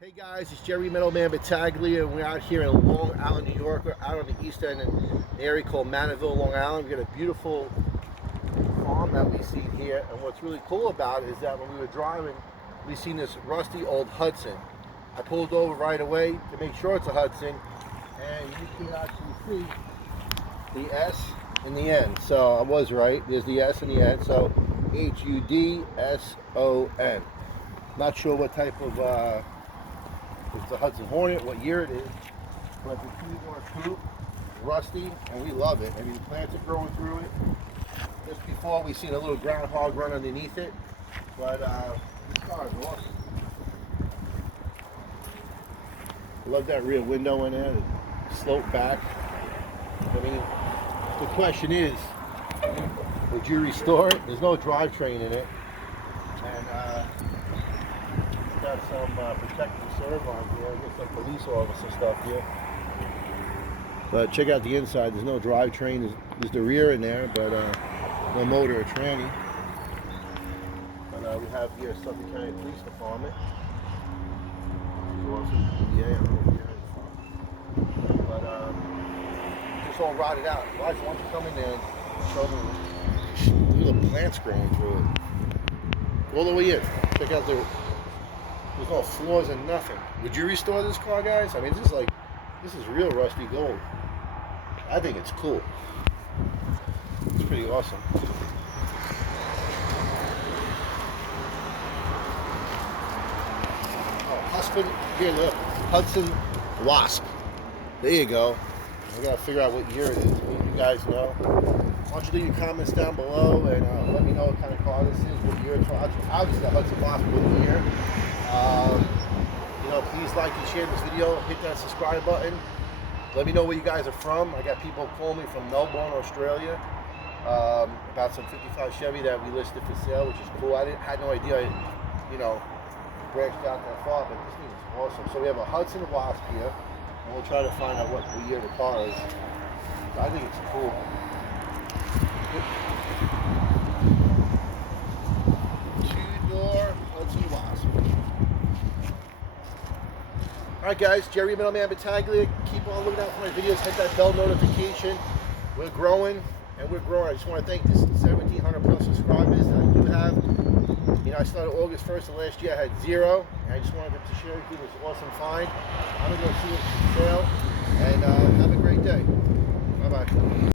Hey guys, it's Jerry Middleman Battaglia, and we're out here in Long Island, New York. We're out on the east end in an area called Manaville, Long Island. We've got a beautiful farm that we see here, and what's really cool about it is that when we were driving, we seen this rusty old Hudson. I pulled over right away to make sure it's a Hudson, and you can actually see the S in the end. So I was right. There's the S in the end. So Hudson. Not sure what type of it's the Hudson Hornet, what year it is, but the two-door coupe, rusty, and we love it. I mean, plants are growing through it. Just before, we seen a little groundhog run underneath it, but this car is awesome. I love that rear window in there, the slope back. I mean, the question is, would you restore it? There's no drivetrain in it, and it's got some protective serve on here. I guess some police officer stuff here. But check out the inside. There's no drivetrain. There's the rear in there, but no motor or tranny. But we have here Suffolk County Police Department. Awesome. Yeah, I don't know where it's from. But it's all rotted out. Why don't you come in there and show me? Look at the plants growing through it. All the way in. Check out there's no flaws and nothing. Would you restore this car, guys? I mean, this is real rusty gold. I think it's cool. It's pretty awesome. Here, look, Hudson Wasp. There you go. I gotta figure out what year it is. You guys know. Why don't you leave your comments down below and let me know what kind of car this is, what year it's from. Obviously, the Hudson Wasp, what year. Please like and share this video. Hit that subscribe button. Let me know where you guys are from. I got people calling me from Melbourne, Australia, about some 55 Chevy that we listed for sale, which is cool. I had no idea, branched out that far, but this thing is awesome. So we have a Hudson Wasp here, and we'll try to find out what year the car is. I think it's cool. Two-door Hudson Wasp. Alright guys, Jerry Middleman Battaglia. Keep on looking out for my videos. Hit that bell notification. We're growing, and we're growing. I just want to thank this 1,700 plus subscribers that I do have. I started August 1st of last year. I had 0. And I just wanted to share with you this awesome find. I'm going to go see it for sale. And have a great day. Bye-bye.